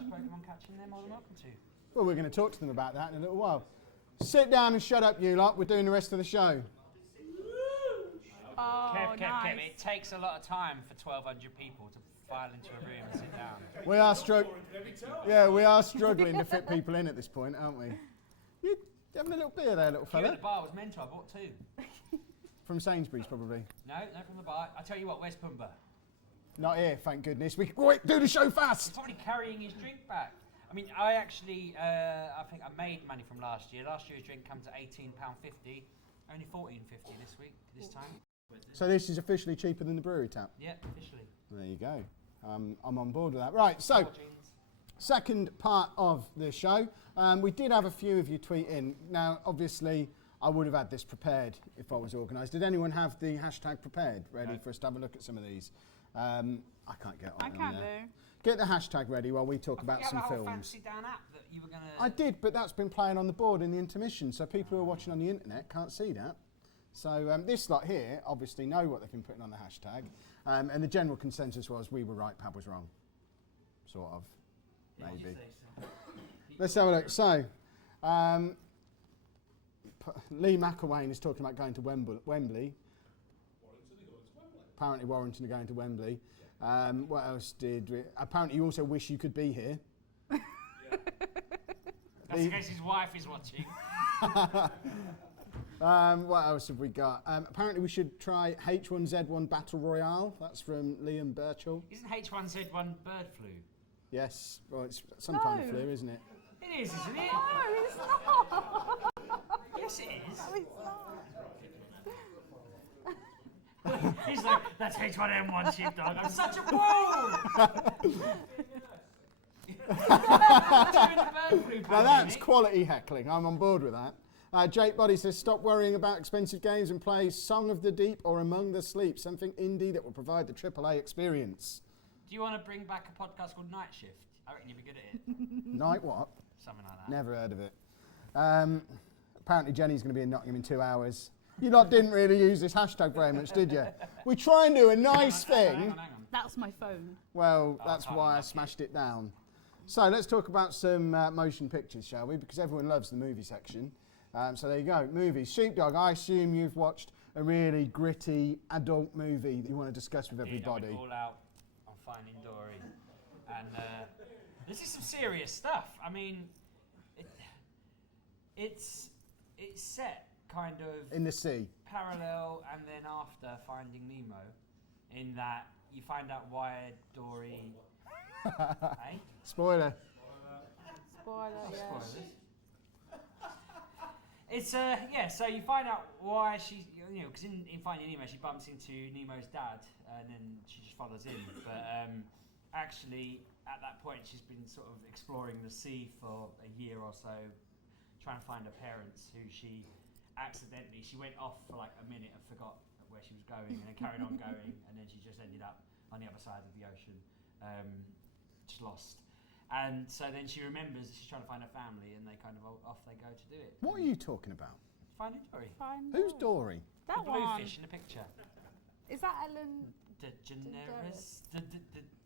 Pokemon catching, they're more than welcome to. Well, we're going to talk to them about that in a little while. Sit down and shut up, you lot. We're doing the rest of the show. Oh, Kev, nice. it takes a lot of time for 1,200 people to file into a room and sit down. We are struggling to fit people in at this point, aren't we? You having a little beer there, little Queue fella? at the bar was mental. I bought 2. From Sainsbury's, probably. No from the bar. I tell you what, where's Pumbaa? Not here, thank goodness. We wait, do the show He's fast. probably carrying his drink back. I mean, I actually, I think I made money from last year. Last year's drink comes at £18.50. Only £14.50 this time. So this is officially cheaper than the brewery tap. Yeah, officially. There you go. I'm on board with that. Right, so second part of the show. We did have a few of you tweet in. Now, obviously, I would have had this prepared if I was organised. Did anyone have the hashtag prepared ready for us to have a look at some of these? I can't get on. I can do. Get the hashtag ready while we talk about some the whole films. Fancy Dan app that you were going to... I did, but that's been playing on the board in the intermission, so people who are watching on the internet can't see that. So this lot here obviously know what they've been putting on the hashtag, and the general consensus was we were right, Pab was wrong. Sort of, maybe. Let's have a look. So, Lee McElwain is talking about going to Wembley. Apparently Warrington are going to Wembley. What else did we... Apparently you also wish you could be here. That's in case his wife is watching. What else have we got? Apparently we should try H1Z1 Battle Royale. That's from Liam Birchall. Isn't H1Z1 bird flu? Yes. Well, it's some kind of flu, isn't it? It is, isn't it? No, it's not. Yes, it is. No, it's not. He's like, that's H1N1 sheepdog. I'm such a fool! Now that's quality heckling. I'm on board with that. Jake Body says, stop worrying about expensive games and play Song of the Deep or Among the Sleep, something indie that will provide the AAA experience. Do you want to bring back a podcast called Night Shift? I reckon you'd be good at it. Night what? Something like that. Never heard of it. Apparently Jenny's going to be in Nottingham in 2 hours. You lot didn't really use this hashtag very much, did you? We try and do a nice thing. Hang on. That's my phone. Well, that's why I smashed it down. So let's talk about some motion pictures, shall we? Because everyone loves the movie section. So there you go, movies. Sheepdog, I assume you've watched a really gritty adult movie that you want to discuss with everybody. I went all out on Finding Dory. And this is some serious stuff. I mean, it's set kind of... In the sea. Parallel and then after Finding Nemo, in that you find out why Dory... eh? Spoiler. Spoiler, yeah. Spoilers. It's so you find out why she, because in Finding Nemo she bumps into Nemo's dad and then she just follows him. But actually, at that point, she's been sort of exploring the sea for a year or so, trying to find her parents, who she went off for like a minute and forgot where she was going, and then carried on going, and then she just ended up on the other side of the ocean, just lost. And so then she remembers that she's trying to find her family, and they kind of off they go to do it. What are you talking about? Finding Dory. Who's Dory? That The blue one. fish in the picture. Is that Ellen? DeGeneres?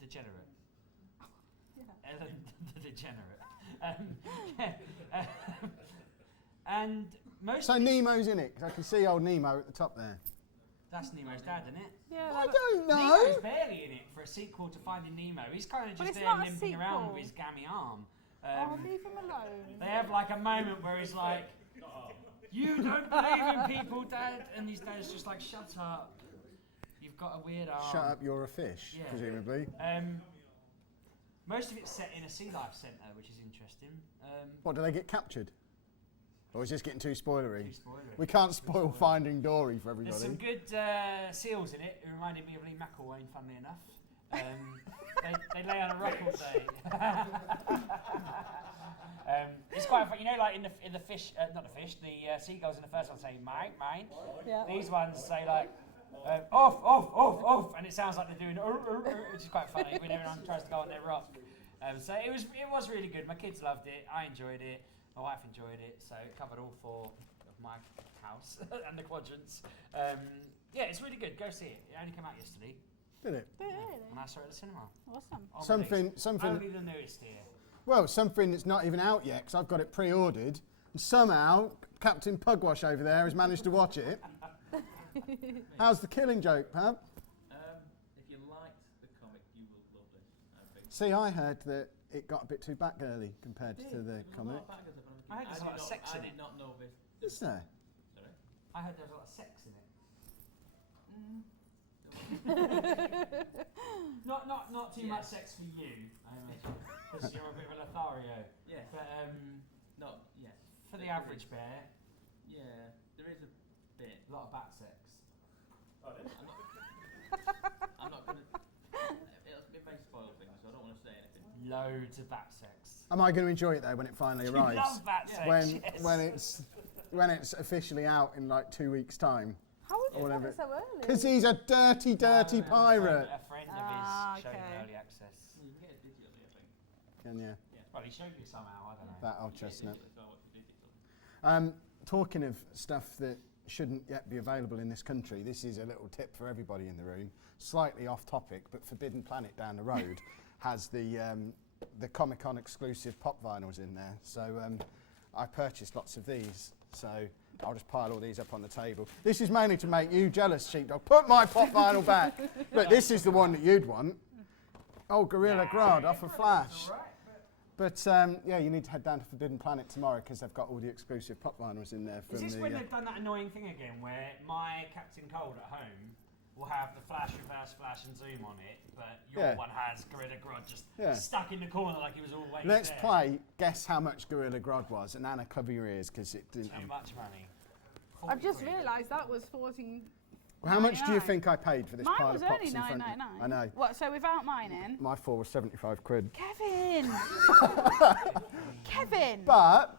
Degenerate. Yeah. Ellen the Degenerate. And most So of it's- Nemo's in it, because I can see old Nemo at the top there. That's Nemo's dad, isn't it? Yeah. I that- don't know. Nemo's barely in it for a sequel to Finding Nemo. He's kind of But just it's there not a limping around sequel. with his gammy arm. Oh, leave him alone. They have like a moment where he's like, "You don't believe in people, Dad," and his dad's just like, "Shut up. You've got a weird arm." Shut up, you're a fish, Yeah. presumably. Most of it's set in a sea life centre, which is interesting. What, do they get captured? Or is this getting too spoilery? Too spoilery. We can't spoil Finding Dory for There's everybody. some good seals in it. It reminded me of Lee McElwain, funnily enough. They lay on a rock all day. It's quite fun, like in the fish, not the fish, the seagulls in the first one say mine. Yeah. These ones say like off, and it sounds like they're doing which is quite funny when everyone tries to go on their rock. So it was really good. My kids loved it. I enjoyed it. My wife enjoyed it. So it covered all 4 of my house and the quadrants. It's really good. Go see it. It only came out yesterday. Did it? Really? And I saw it at the cinema. Awesome. On Something- release. something- Only the newest here. Well, something that's not even out yet, because I've got it pre-ordered. And somehow, Captain Pugwash over there has managed to watch it. How's the Killing Joke, Pab? If you liked the comic, you will love it, I think. See, I heard that it got a bit too backgirly compared to the comic. I heard there's a lot of sex in I it. did not know this. Is there? Sorry? I heard there's a lot of sex in it. Not too much sex for you, I imagine, because you're a bit of a Lothario. Yeah. But Yes. for the average bear, Yeah, there is a bit. a lot of bat sex. I'm not going to. It may spoil things, so I don't want to say anything. Loads of bat sex. Am I going to enjoy it though when it finally You arrives? love bat sex. When when it's officially out in like 2 weeks' time? How would you Or have whatever. it so early? Because he's a dirty pirate. A friend of Ah, his showed him okay. early access. You can get it digitally, I think. Can you? Well, he showed you somehow. I don't know. That old You can get it chestnut. digitally, so I watch it digitally. Talking of stuff that shouldn't yet be available in this country, this is a little tip for everybody in the room. Slightly off topic, but Forbidden Planet down the road has the Comic-Con exclusive pop vinyls in there. So I purchased lots of these. So I'll just pile all these up on the table. This is mainly to make you jealous, Sheepdog. Put my pop vinyl back. Look, this is the one that you'd want. Oh, Gorilla Grodd off of Flash. But yeah, you need to head down to Forbidden Planet tomorrow because they've got all the exclusive pop vinyls in there. Is From this the, when they've done that annoying thing again where my Captain Cold at home will have the Flash, Reverse Flash and Zoom on it, but your Yeah. one has Gorilla Grodd just Yeah. stuck in the corner like he was always Let's there. play Guess How Much Gorilla Grodd was, and Anna, cover your ears because it didn't. Too much money. I've just 40 quid. realised that was 14. How much do you 99. think I paid for this Mine pile was of pops only in front of you? £9.99. I know. What? So without mine in? My four was 75 quid. Kevin. Kevin. But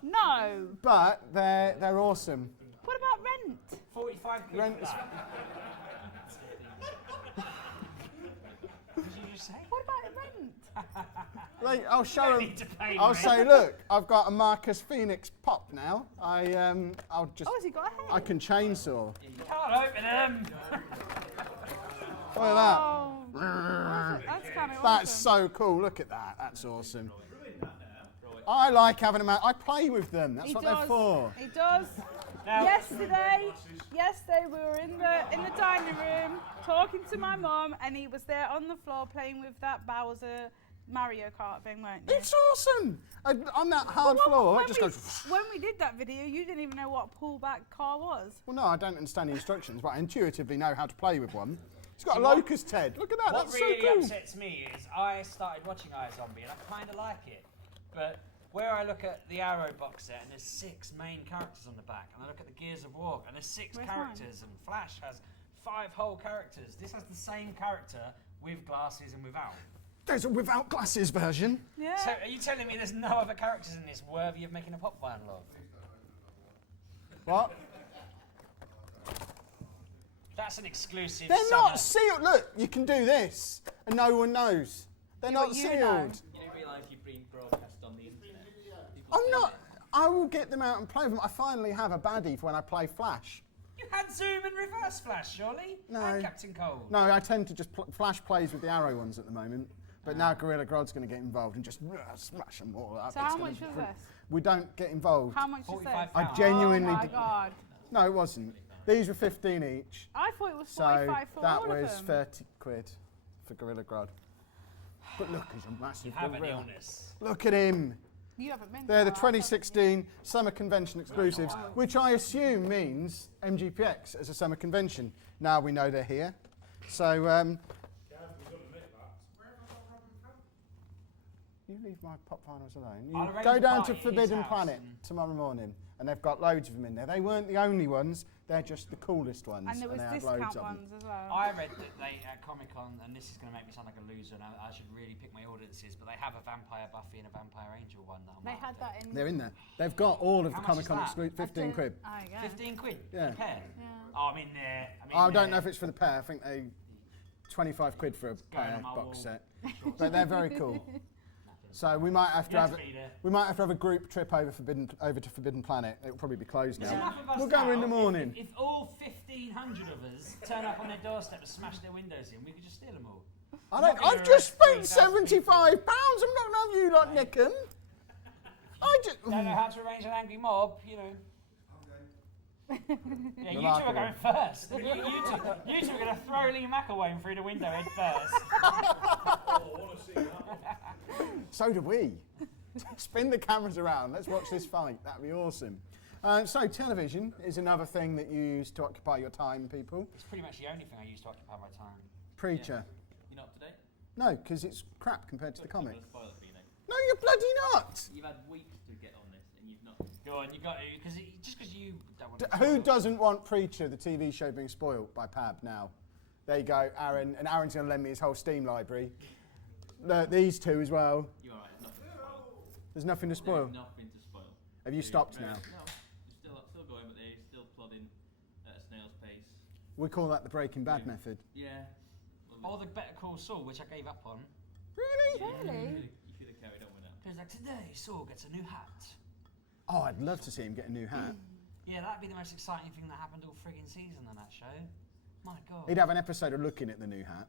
they're awesome. What about rent? 45 quid Rent for is- that. What did you just say? What about the rent? Like, I'll show Don't them. need to pay I'll rent. say, look, I've got a Marcus Phoenix pop now. I'll just. Oh, has he got a head? I can chainsaw. Can't open them. Look at that. Oh, that's kind of That's awesome. so cool. Look at that. That's awesome. I like having them out. I play with them. That's He what does. they're for. He does. Now- Yesterday we were in the dining room talking to my mum, and he was there on the floor playing with that Bowser Mario Kart thing, weren't you? It's awesome. On that hard floor, it just goes. When we did that video, you didn't even know what a pullback car was. Well, no, I don't understand the instructions, but I intuitively know how to play with one. It's got a See, what- locust head. Look at that. What That's really so cool. upsets me is I started watching iZombie and I kind of like it, but where I look at the Arrow box set and there's 6 main characters on the back, and I look at the Gears of War and there's 6 Where's characters, and Flash has 5 whole characters. This has the same character with glasses and without. There's a without glasses version. Yeah. So are you telling me there's no other characters in this worthy of making a pop vinyl of? What? That's an exclusive. They're summer- not sealed. Look, you can do this, and no one knows. They're Yeah, not but you know. sealed. You didn't realise you'd been broadcast on the internet. People I'm see not. it. I will get them out and play with them. I finally have a baddie for when I play Flash. You had Zoom and Reverse Flash, surely? No. And Captain Cold. No, I tend to just Flash plays with the Arrow ones at the moment, but now Gorilla Grodd's going to get involved and just smash them all up. So It's how gonna much be was pretty- this? We don't get involved. How much is this? 45 I pounds. genuinely. Oh my d- god. No, it wasn't. These were 15 each, I thought it was so 45 for that all was of them. 30 quid for Gorilla Grodd. But look, he's a massive You have an gorilla. illness. Look at him. You haven't been. They're the to that, 2016 Summer Convention exclusives, which I assume means MGPX as a summer convention. Now we know they're here. So, you leave my pop vinyls alone. I'll You arrange go a down party to at his Forbidden house Planet tomorrow morning, and they've got loads of them in there. They weren't the only ones, they're just the coolest ones. And there was they had discount loads of them. ones as well. I read that they at Comic Con, and this is going to make me sound like a loser, and I should really pick my audiences, but they have a Vampire Buffy and a Vampire Angel one that I They might had do. that in. They're in there. They've got all of How the much is Comic Con that? exclusive, 15 quid. Oh, yeah. 15 quid Yeah. a pair. Yeah. Oh, I'm in there. I don't know if it's for the pair. I think they 25 quid for a going pair on my box wall. set, but they're very cool. So we might have to You have have to be there. we might have to have a group trip over to Forbidden Planet. It'll probably be closed There's now. enough of us We'll go now. in the morning. If all 1,500 of us turn up on their doorstep and smash their windows in, we could just steal them all. I not don't. gonna I've just arrest spent 3,000 £75. I'm not going to have you like nick 'em. I just Don't know how to arrange an angry mob, you know. Yeah, you two are Remarkable. going first. You two are going to throw Lee McElwain through the window head first. So do we. Spin the cameras around. Let's watch this fight. That'd be awesome. So television is another thing that you use to occupy your time, people. It's pretty much the only thing I use to occupy my time. Preacher. You're not up to date? No, because it's crap compared to the I'm comic. gonna spoil it for you, mate. No, you're bloody not. You've had weeks to get on this and you've not. Go on, you got to, just because you don't want Who doesn't want Preacher, the TV show, being spoilt by Pab now? There you go, Aaron. And Aaron's going to lend me his whole Steam library. These two as well. You're alright, There's nothing to spoil. There's nothing to spoil. Have you stopped now? No, you're still going, but they're still plodding at a snail's pace. We call that the Breaking Bad method. Yeah. Or the Better Call Saul, which I gave up on. Really? Really? You should have carried on with that. Because like today, Saul gets a new hat. Oh, I'd love to see him get a new hat. Yeah, that'd be the most exciting thing that happened all frigging season on that show. My God. He'd have an episode of looking at the new hat,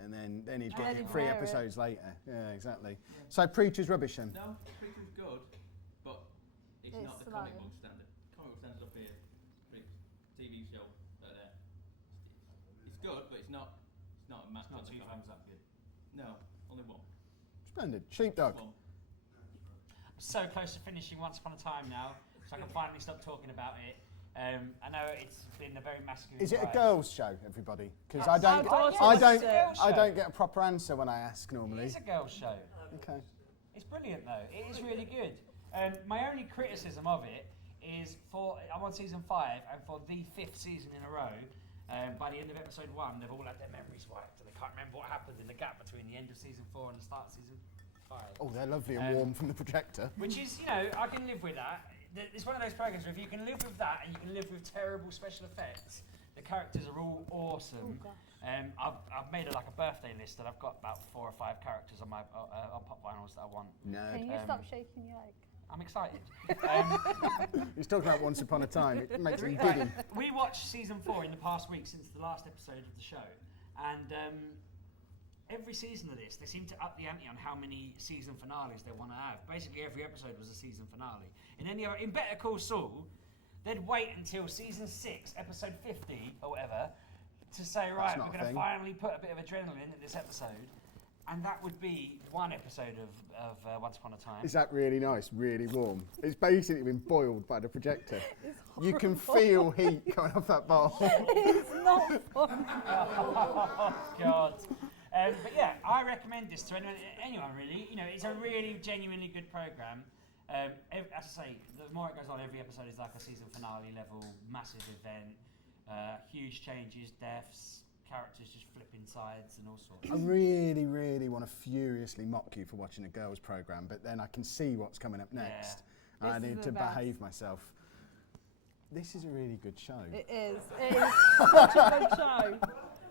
and then he'd get it 3 episodes later. Yeah, exactly. So Preacher's rubbish then. No, Preacher's good, but it's not the comic book standard. Comic book standard up here, TV show there. It's good, but it's not a match. It's not 2 thumbs up good. No, only one. Splendid. Sheepdog. One. I'm so close to finishing Once Upon a Time now, so I can finally stop talking about it. I know it's been a very masculine. Is it a ride. girls' show, everybody? Because Yes. I don't It's a girls' I show. don't get a proper answer when I ask normally. It is a girls' show. Okay. It's brilliant though. It is really good. My only criticism of it is I'm on season 5, and for the 5th season in a row, by the end of episode 1, they've all had their memories wiped, and they can't remember what happened in the gap between the end of season 4 and the start of season 5. Oh, they're lovely and warm from the projector. Which is, I can live with that. It's one of those programs where if you can live with that and you can live with terrible special effects, the characters are all awesome. I've made a birthday list, and I've got about 4 or 5 characters on my on pop vinyls that I want. No. Can you stop shaking your leg? I'm excited. He's talking about Once Upon a Time. It makes him giddy. We watched season 4 in the past week since the last episode of the show, and every season of this, they seem to up the ante on how many season finales they want to have. Basically, every episode was a season finale. In Better Call Saul, they'd wait until season 6, episode 50 or whatever, to say, right, we're going to finally put a bit of adrenaline in this episode. And that would be 1 episode of Once Upon a Time. Is that really nice? Really warm? It's basically been boiled by the projector. You can feel heat coming off that bowl. It's not fun. Oh, God. But yeah, I recommend this to anyone really. It's a really genuinely good programme. As I say, the more it goes on, every episode is like a season finale level, massive event, huge changes, deaths, characters just flipping sides and all sorts. I really, really want to furiously mock you for watching a girls' programme, but then I can see what's coming up next. And I This is need the to best. behave myself. This is a really good show. It is. It is such a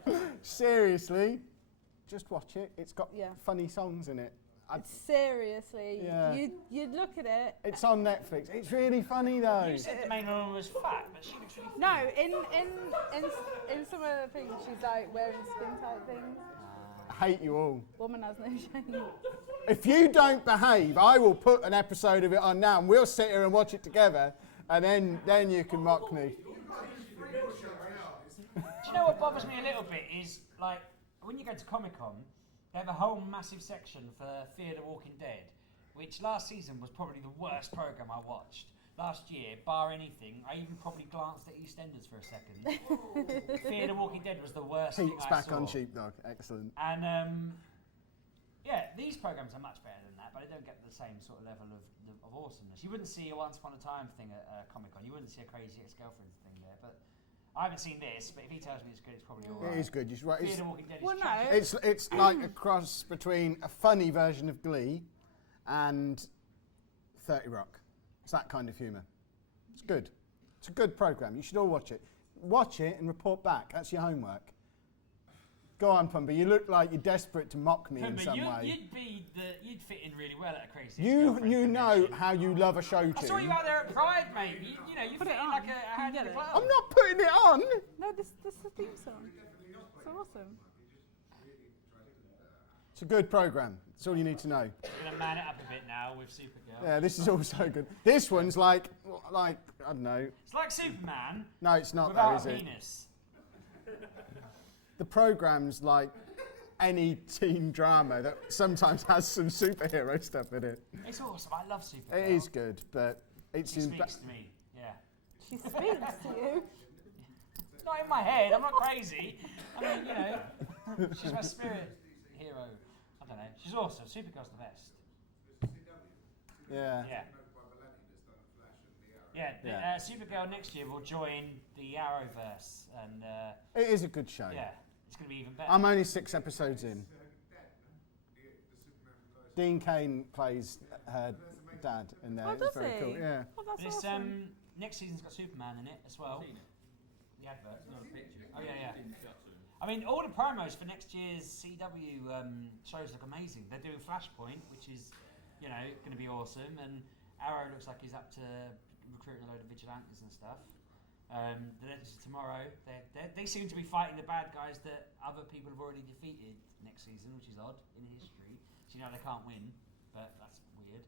good show. Seriously, just watch it. It's got Yeah. funny songs in it. Seriously, Yeah. you'd look at it. It's on Netflix. It's really funny though. You said the main woman was fat, but she looks really thin. No, in some of the things she's like wearing skin tight things. I hate you all. Woman has no shame. If you don't behave, I will put an episode of it on now, and we'll sit here and watch it together, and then you can mock me. Do you know what bothers me a little bit is, when you go to Comic-Con, they have a whole massive section for Fear the Walking Dead, which last season was probably the worst programme I watched. Last year, bar anything, I even probably glanced at EastEnders for a second. Fear the Walking Dead was the worst thing Pete's I back saw. on Sheepdog. Excellent. And yeah, these programmes are much better than that, but they don't get the same sort of level of awesomeness. You wouldn't see a Once Upon a Time thing at Comic-Con. You wouldn't see a Crazy Ex-Girlfriend thing there, but I haven't seen this, but if he tells me it's good, it's probably all right. It is good. You should, right, Fear the Walking Dead is Well, no. trash. it's like a cross between a funny version of Glee and 30 Rock. It's that kind of humour. It's good. It's a good programme. You should all watch it. Watch it and report back. That's your homework. Go on, Pumba. You look like you're desperate to mock me in some way. You'd fit in really well at a Crazy You Ex-Girlfriend know convention. how you love a show I saw tune. you out there at Pride, mate. You Put fit it in on. like a You hand in get the it. glove. I'm not putting it on. No, this is the theme song. It's awesome. It's a good programme. That's all you need to know. We're going to man it up a bit now with Supergirl. Yeah, this is also good. This one's like, I don't know. It's like Superman No, it's not though, without is a it? penis. The programme's like any teen drama that sometimes has some superhero stuff in it. It's awesome. I love Supergirl. It is good, but it's She in. speaks to me. Yeah. She speaks to you. Not in my head. I'm not crazy. I mean, you know, she's my spirit hero. I don't know. She's awesome. Supergirl's the best. Yeah. Yeah. Yeah. Supergirl next year will join the Arrowverse, and It is a good show. yeah, it's going to be even better. I'm only 6 episodes in. Dean Cain plays her dad in there. Oh, It's does very he? cool. Yeah. Oh, that's But it's, awesome. next season's got Superman in it as well. Seen it? The advert. It's not a picture. Oh, yeah. It's in shots of him. I mean, all the promos for next year's CW shows look amazing. They're doing Flashpoint, which is, you know, going to be awesome, and Arrow looks like he's up to recruiting a load of vigilantes and stuff. The Legends of Tomorrow, they seem to be fighting the bad guys that other people have already defeated next season, which is odd in history. So you know they can't win, but that's weird.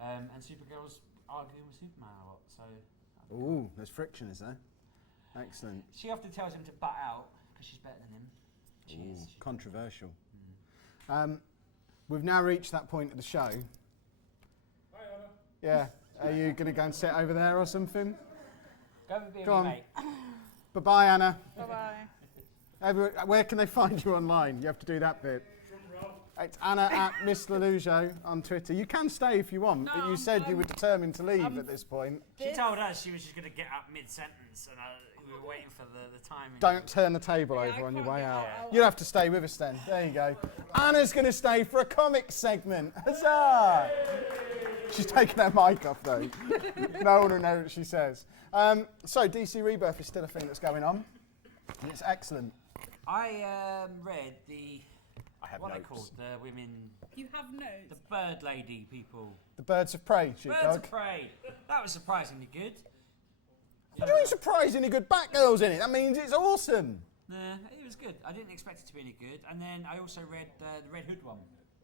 And Supergirl's arguing with Superman a lot, so. Ooh, there's friction, is there? Excellent. She often tells him to butt out because she's better than him. She Ooh, is. controversial. We've now reached that point of the show. Hi, Anna. Yeah. Are you going to go and sit over there or something? Go and be a Go on. mate. Bye-bye, Anna. Bye-bye. Where can they find you online? You have to do that bit. Front row. It's Anna at Miss Lelujo on Twitter. You can stay if you want, but No, you said you were determined to leave I'm- at this point. She told us she was just going to get up mid-sentence, and we were waiting for the timing. Don't turn the table Yeah, over I on your can't way get out. out. You'll have to stay with us then. There you go. Anna's going to stay for a comic segment. Huzzah! She's taken her mic off though. No one will know what she says. So DC Rebirth is still a thing that's going on. And it's excellent. I read the I have what are they notes. called? The women, You have notes. the bird lady people. The Birds of Prey, Birds sheepdog. of Prey. That was surprisingly good. What do you mean surprisingly good Batgirls in it? That means it's awesome. Nah, it was good. I didn't expect it to be any good. And then I also read the Red Hood one,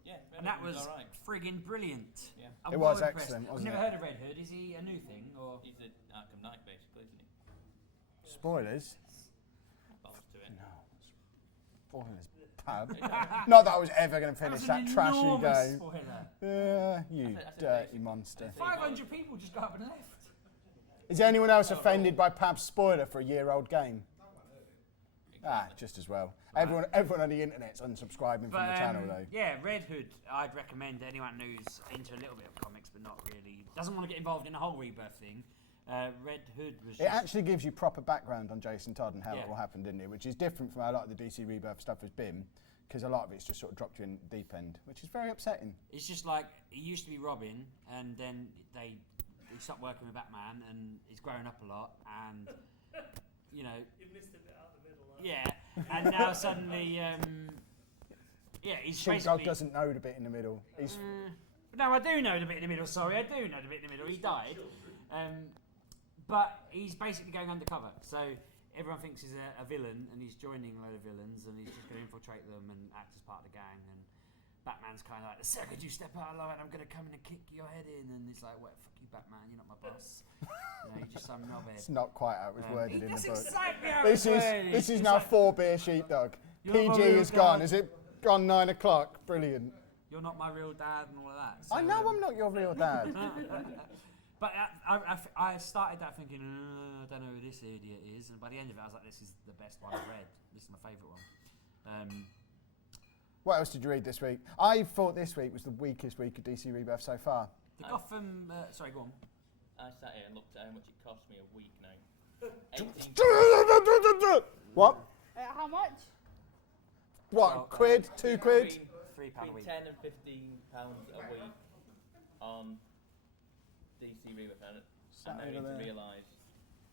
Yeah, and that was alright. friggin' brilliant. Yeah. I'm It well was impressed. excellent, I've wasn't never it? heard of Red Hood. Is he a new thing or? He's an Arkham Knight, basically, isn't he? Spoilers. Balls to it. Spoilers. Pab. Not that I was ever going to finish was that an trashy enormous game. spoiler. Yeah, you That's a dirty basic- monster. 500 people just got up and left. Is anyone else offended by Pab's spoiler for a year-old game? Ah, just as well. Everyone on the internet's unsubscribing from the channel though. Yeah, Red Hood, I'd recommend anyone who's into a little bit of comics but not really, doesn't want to get involved in the whole Rebirth thing. Red Hood was It just, actually gives you proper background on Jason Todd and how it Yeah. all happened, didn't it? Which is different from a lot of the DC Rebirth stuff has been, because a lot of it's just sort of dropped you in the deep end, which is very upsetting. it's just like, he used to be Robin, and then he stopped working with Batman, and he's grown up a lot, and, you know, You missed a bit out the middle there. yeah, and now suddenly, yeah, he's Sheepdog basically... doesn't know the bit in the middle. He's No, I do know the bit in the middle, sorry, I do know the bit in the middle, he died. But he's basically going undercover, so everyone thinks he's a villain, and he's joining a load of villains, and he's just going to infiltrate them and act as part of the gang, and Batman's kind of like, the second you step out of line, I'm going to come in and kick your head in, and he's like, what, fuck you Batman, you're not my boss. You know, you're just some knobhead. it's not quite how it was worded in the That's book. exactly how This it's worded. is It's now like, 4-beer Sheepdog. You're my PG real is gone. dad. Is it gone 9 o'clock? Brilliant. you're not my real dad and all of that. I So, know I'm not your real dad. But I started that thinking, I don't know who this idiot is, and by the end of it, I was like, this is the best one I've read. This is my favourite one. What else did you read this week? I thought this week was the weakest week of DC Rebirth so far. The Gotham, sorry, go on. I sat here and looked at how much it cost me a week now. 18 What? How much? What? Well, Quid? 2 quid? between, £3 a between week. 10 and 15 pounds a week on DC Rebirth, and Sat I'm now over need to there. realise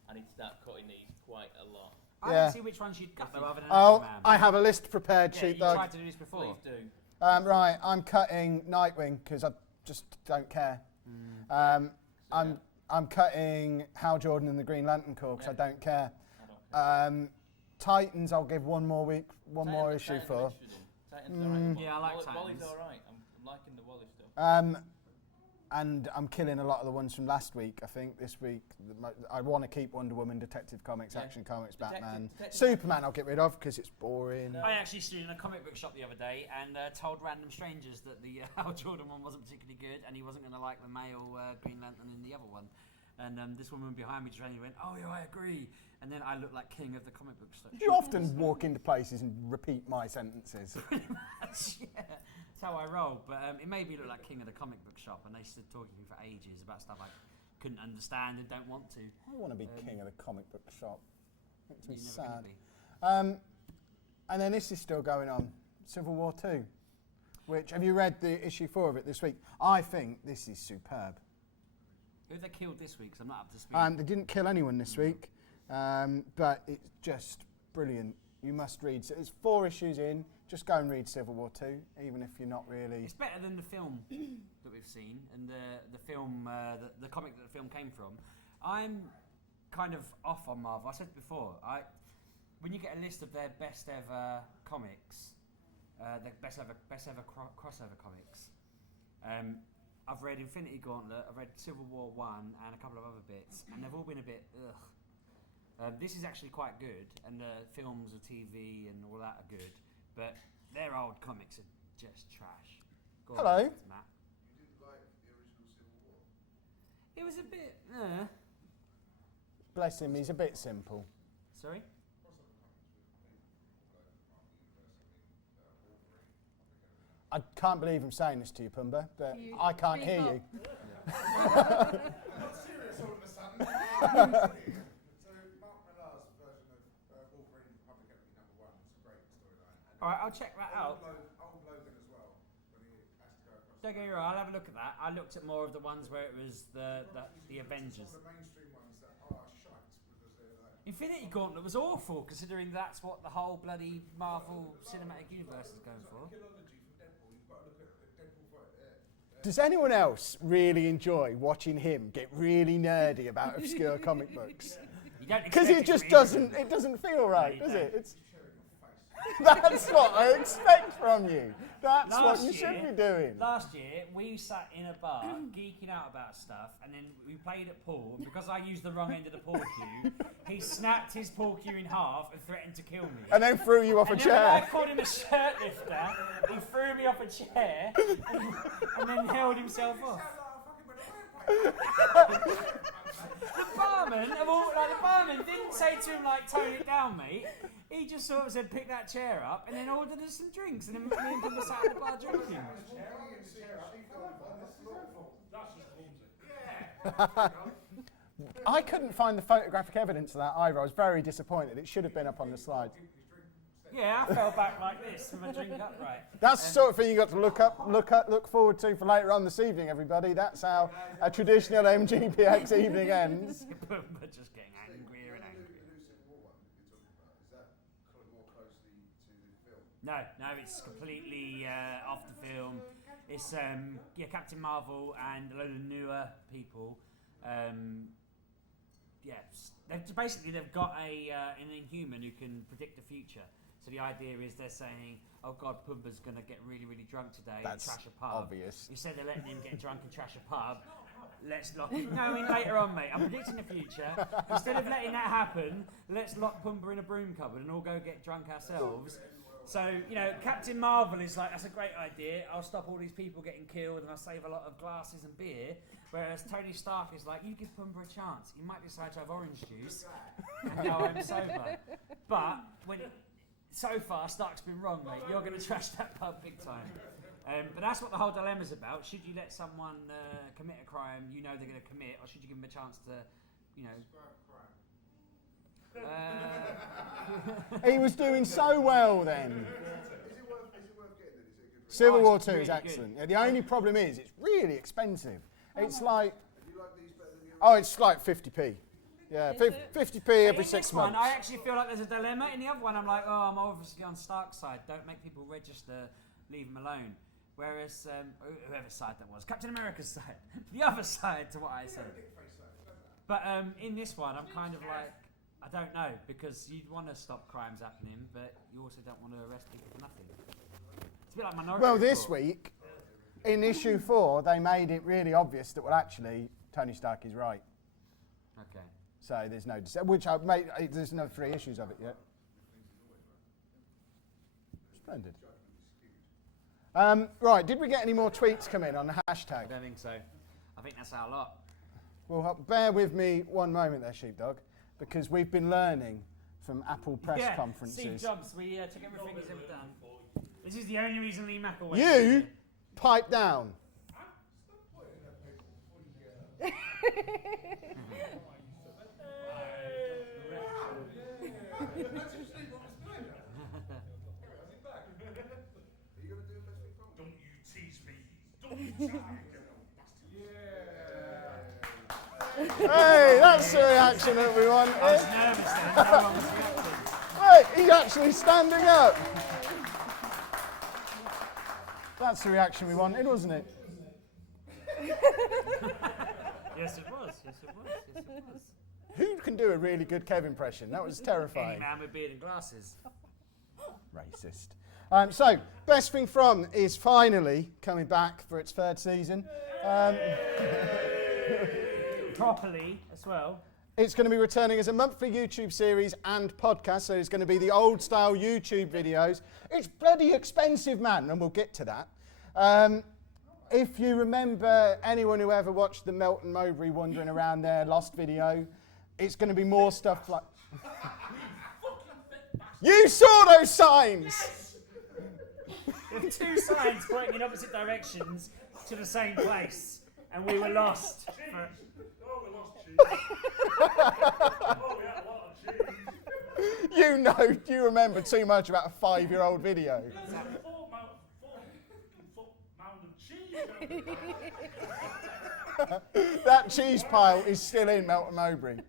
I need to start cutting these quite a lot. I Yeah. didn't see which ones you'd cut though, other than Oh, Aquaman. I have a list prepared, Yeah, you Sheepdog. tried to do this before. Please do. Right, I'm cutting Nightwing because I just don't care. I'm cutting Hal Jordan and the Green Lantern Corps because I don't care. I don't care. Titans, I'll give one more week, one more issue for. Titans alright. Yeah, I like Titans. Wally's alright. I'm liking the Wally stuff. And I'm killing a lot of the ones from last week. I think this week I want to keep Wonder Woman, Detective Comics, Action Comics, Batman, Superman. I'll get rid of because it's boring. I actually stood in a comic book shop the other day and told random strangers that the Hal Jordan one wasn't particularly good, and he wasn't going to like the male Green Lantern in the other one. And this woman behind me just randomly went, "Oh yeah, I agree." And then I looked like king of the comic book shop. You often walk into places and repeat my sentences. Pretty much, yeah. That's how I roll. But it made me look like king of the comic book shop, and they stood talking to me for ages about stuff I couldn't understand and don't want to. I want to be king of the comic book shop. Makes me You're sad. never gonna be. And then this is still going on, Civil War 2, which, have you read the issue 4 of it this week? I think this is superb. Who have they killed this week? 'Cause I'm not up to speed. They didn't kill anyone this week, but it's just brilliant. You must read. So it's 4 issues in. Just go and read Civil War 2, even if you're not really. It's better than the film that we've seen, and the film, the comic that the film came from. I'm kind of off on Marvel. I said before, when you get a list of their best ever comics, the best ever crossover comics. I've read Infinity Gauntlet, I've read Civil War 1 and a couple of other bits, and they've all been a bit ugh. This is actually quite good, and the films of TV and all that are good, but their old comics are just trash. Go on, Hello. Matt. You didn't like the original Civil War? It was a bit, Bless him, he's a bit simple. sorry? I can't believe I'm saying this to you, Pumba, but I can't hear you. Not serious all of a sudden. So Mark Millar's version of Wolverine Public Enemy #1 is a great storyline. Alright, I'll check that out. Old Logan as well, when he has to go across. Don't get me wrong, I'll have a look at that. I looked at more of the ones where it was the Avengers. Some of the mainstream ones that are shite because they're like. Infinity Gauntlet was awful, considering that's what the whole bloody Marvel Cinematic Universe is going for. Archaeology from Deadpool, you've got to look at the Deadpool fight. Does anyone else really enjoy watching him get really nerdy about obscure comic books? Because it just doesn't feel right, does it? It's that's what I expect from you. That's what you should be doing. Last year, we sat in a bar geeking out about stuff, and then we played at pool, and because I used the wrong end of the pool cue, he snapped his pool cue in half and threatened to kill me. And then threw you off a And then when I chair. called him a shirt lifter, he threw me off a chair and then held himself off. The barman, the barman didn't say to him like, "Tone it down, mate." He just sort of said, "Pick that chair up," and then ordered us some drinks, and then me and Pumba sat at the bar drinking. I couldn't find the photographic evidence of that either. I was very disappointed. It should have been up on the slide. Yeah, I fell back like this with my drink upright. That's the sort of thing you got to look forward to for later on this evening, everybody. That's how a traditional MGPX evening ends. Pumba just getting angrier and angrier. No, it's completely off the film. It's Captain Marvel and a load of newer people. They've got an Inhuman who can predict the future. So the idea is they're saying, "Oh God, Pumba's going to get really, really drunk today and trash a pub." Obvious. Instead of letting him get drunk and trash a pub, let's lock him. No, I mean later on, mate. I'm predicting the future. Instead of letting that happen, let's lock Pumba in a broom cupboard and all go get drunk ourselves. So, Captain Marvel is like, that's a great idea. I'll stop all these people getting killed and I'll save a lot of glasses and beer. Whereas Tony Stark is like, you give Pumba a chance. He might decide to have orange juice and go home sober. But so far, Stark's been wrong, mate. You're going to trash that pub big time. But that's what the whole dilemma's about. Should you let someone commit a crime you know they're going to commit, or should you give them a chance to, He was doing so well then. Is it worth getting it? Is it a good Civil War it's 2 is really excellent. Yeah, the only problem is it's really expensive. It's like, Do you like these better than the other? it's like 50p. Yeah, Is it? 50p every in 6 this one, months. I actually feel like there's a dilemma. In the other one, I'm like, I'm obviously on Stark's side. Don't make people register. Leave them alone. Whereas, whoever's side that was, Captain America's side, the other side to what I said. But in this one, I'm kind of like, I don't know, because you'd want to stop crimes happening, but you also don't want to arrest people for nothing. bit like Minority Well, this Report. week, in issue 4, they made it really obvious that, well, actually, Tony Stark is right. Okay. So there's no, which I made, there's no 3 issues of it yet. Splendid. Right, did we get any more tweets come in on the I hashtag? don't think so. I think that's our lot. Well, bear with me one moment there, Sheepdog, because we've been learning from Apple press Steve conferences. Jobs, we took everything he's ever done. This is the only reason Lee Mackle went. You pipe down. Don't you tease me. Don't you tease me. Hey, that's the reaction that we want. I was nervous then. How long was the reaction? Hey, he's actually standing up. That's the reaction we wanted, wasn't it? Yes, it was. Yes, it was. Yes, it was. Who can do a really good Kev impression? That was Any terrifying. man with beard and glasses. Racist. So, Best Thing From is finally coming back for its 3rd season. Properly as well. It's going to be returning as a monthly YouTube series and podcast, so it's going to be the old style YouTube videos. It's bloody expensive, man, and we'll get to that. If you remember anyone who ever watched the Melton Mowbray wandering around their lost video, it's going to be more stuff like... You saw those signs! There were 2 signs pointing in opposite directions to the same place, and we were lost. Oh, we lost cheese. Oh, we had a lot of cheese. You remember too much about a 5-year-old video. There's a 4-foot mound of cheese. That cheese pile is still in Melton Mowbray.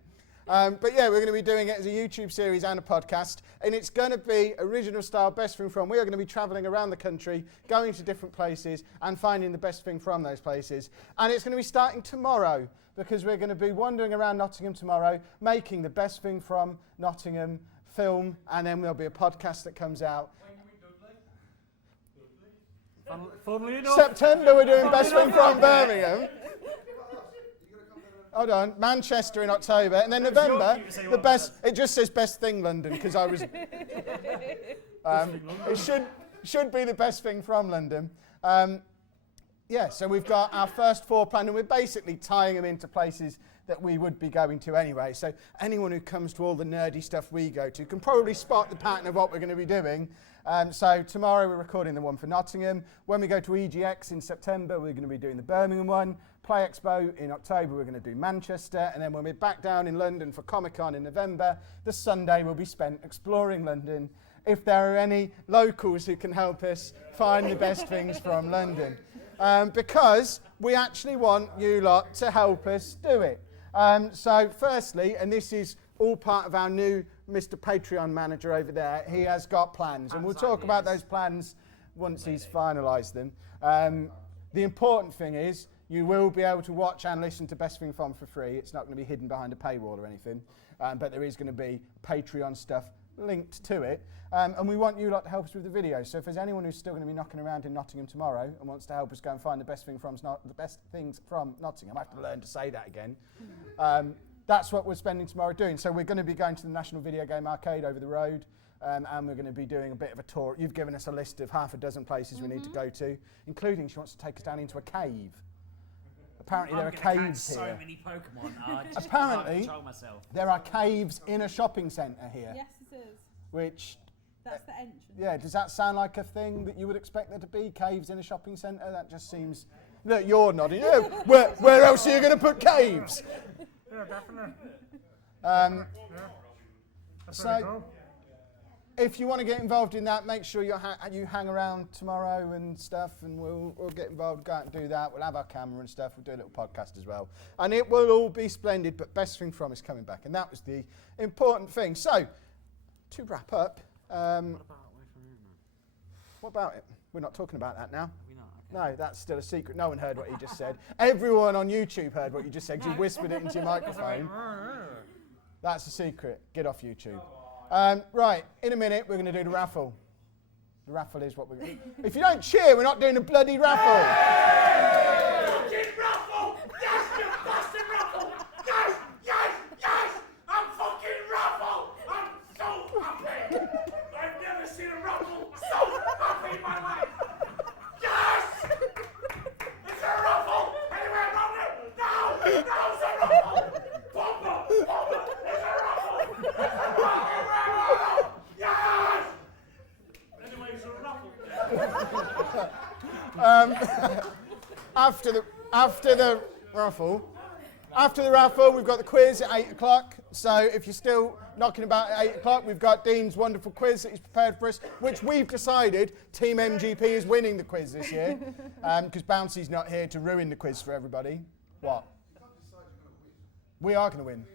But yeah, we're going to be doing it as a YouTube series and a podcast, and it's going to be original style Best Thing From. We are going to be travelling around the country, going to different places and finding the best thing from those places. And it's going to be starting tomorrow, because we're going to be wandering around Nottingham tomorrow, making the Best Thing From Nottingham film, and then there'll be a podcast that comes out. Funnily enough. September we're doing Best Thing From Birmingham. Hold on, Manchester in October, and then November, the best. It just says Best Thing London because I was. It should be the Best Thing From London. Yeah, so we've got our first 4 planned, and we're basically tying them into places that we would be going to anyway. So anyone who comes to all the nerdy stuff we go to can probably spot the pattern of what we're going to be doing. So tomorrow we're recording the one for Nottingham. When we go to EGX in September, we're going to be doing the Birmingham one. Play Expo in October, we're going to do Manchester. And then when we're back down in London for Comic-Con in November, the Sunday will be spent exploring London. If there are any locals who can help us find the best things from London. Because we actually want you lot to help us do it. So firstly, and this is all part of our new Mr. Patreon manager over there, he has got plans, and we'll talk about those plans once he's finalised them. The important thing is you will be able to watch and listen to Best Thing From for free. It's not going to be hidden behind a paywall or anything, but there is going to be Patreon stuff linked to it. And we want you lot to help us with the videos. So if there's anyone who's still going to be knocking around in Nottingham tomorrow and wants to help us go and find the best things from Nottingham, I have to learn to say that again. That's what we're spending tomorrow doing. So we're going to be going to the National Video Game Arcade over the road, and we're going to be doing a bit of a tour. You've given us a list of half a dozen places we need to go to, including she wants to take us down into a cave. Apparently there are caves so here. many Pokemon. I just Apparently can't control myself. there are caves in a shopping centre here. Yes, it is. Which, That's the entrance. yeah, does that sound like a thing that you would expect there to be? Caves in a shopping centre? That just seems... Look, you're nodding. Yeah, where else are you going to put caves? Yeah, definitely. So, if you want to get involved in that, make sure you hang around tomorrow and stuff, and we'll get involved, go out and do that. We'll have our camera and stuff. We'll do a little podcast as well. And it will all be splendid, but Best Thing From is coming back, and that was the important thing. So, to wrap up... what about it? We're not talking about that now. No, that's still a secret. No one heard what he just said. Everyone on YouTube heard what you just said. You whispered it into your microphone. That's a secret. Get off YouTube. Right, in a minute, we're going to do the raffle. The raffle is what we. If you don't cheer, we're not doing a bloody raffle. Fucking raffle! Yes, you bastard raffle! Yes, yes, yes! I'm fucking raffle! I'm so happy! I've never seen a raffle so happy in my life! Yes! Is there a raffle anywhere around it? No! No, it's a raffle! Bomber! Bomber! Is there a raffle? Is there a fucking raffle? Yes! Anyway, it's a raffle. After the raffle, we've got the quiz at 8 o'clock. So if you're still knocking about at 8 o'clock, we've got Dean's wonderful quiz that he's prepared for us, which we've decided Team MGP is winning the quiz this year, because Bouncy's not here to ruin the quiz for everybody. What? We are going to win.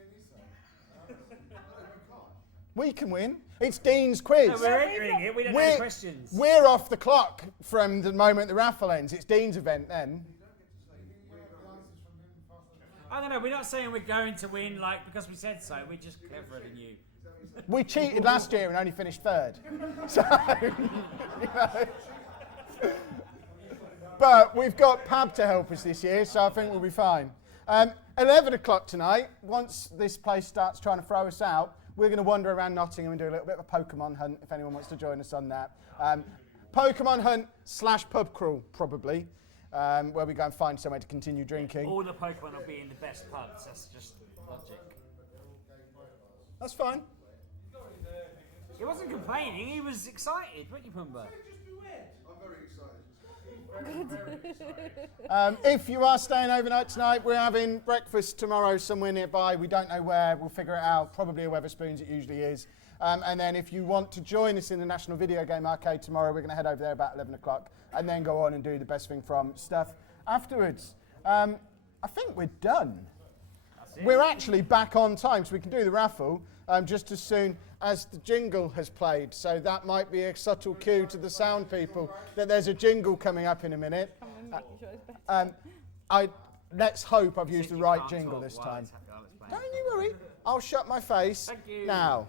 We can win. It's Dean's quiz. No, we're entering it. We don't know any questions. We're off the clock from the moment the raffle ends. It's Dean's event then. I don't know. We're not saying we're going to win because we said so. We're just cleverer than you. We cheated last year and only finished third. So, you know. But we've got Pab to help us this year, so I think we'll be fine. 11 o'clock tonight, once this place starts trying to throw us out, we're going to wander around Nottingham and do a little bit of a Pokemon hunt, if anyone wants to join us on that. Pokemon hunt / pub crawl, probably, where we go and find somewhere to continue drinking. All the Pokemon will be in the best pubs. That's just logic. That's fine. He wasn't complaining. He was excited, weren't you, Pumba? I'm very excited. If you are staying overnight tonight, we're having breakfast tomorrow somewhere nearby. We don't know where. We'll figure it out. Probably a Wetherspoons, it usually is. And then if you want to join us in the National Video Game Arcade tomorrow, we're going to head over there about 11 o'clock and then go on and do the best thing from stuff afterwards. I think we're done. We're actually back on time, so we can do the raffle just as soon as the jingle has played. So that might be a subtle cue to the sound people that there's a jingle coming up in a minute. Let's hope I've used the right jingle this time. Don't you worry. I'll shut my face now.